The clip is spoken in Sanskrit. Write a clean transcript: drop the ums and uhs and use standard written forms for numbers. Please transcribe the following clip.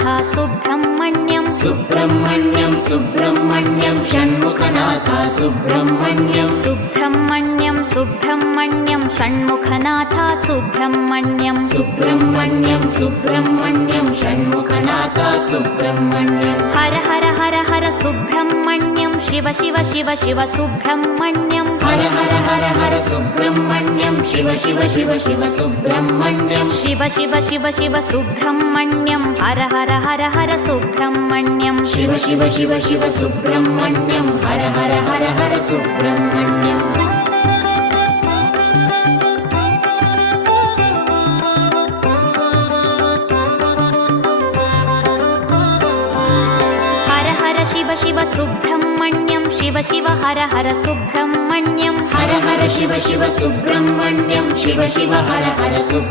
षण्मुखनाथ सुब्रह्मण्यं सुब्रह्मण्यं सुब्रह्मण्यं षण्मुखनाथ सुब्रह्मण्यं सुब्रह्मण्यं सुब्रह्मण्यं षण्मुखनाथ सुब्रह्मण्यं सुब्रह्मण्यं सुब्रह्मण्यं षण्मुखनाथ सुब्रह्मण्यं हर हर हर हर सुब्रह्मण्यं शिव शिव शिव शिव सुब्रह्मण्यं हर हर हर हर सुब्रह्मण्यं शिव शिव शिव शिव सुब्रह्मण्यं शिव शिव शिव शिव सुब्रह्मण्यं हर हर हर हर सुब्रह्मण्यं शिव शिव शिव शिव सुब्रह्मण्यं हर हर हर हर सुब्रह्मण्यं हर हर शिव शिव सुब्रह्मण्यं शिव शिव हर हर सुब्रह्मण्यं हर हर शिव शिव सुब्रह्मण्यं शिव शिव हर हर सुब्रह्मण्यं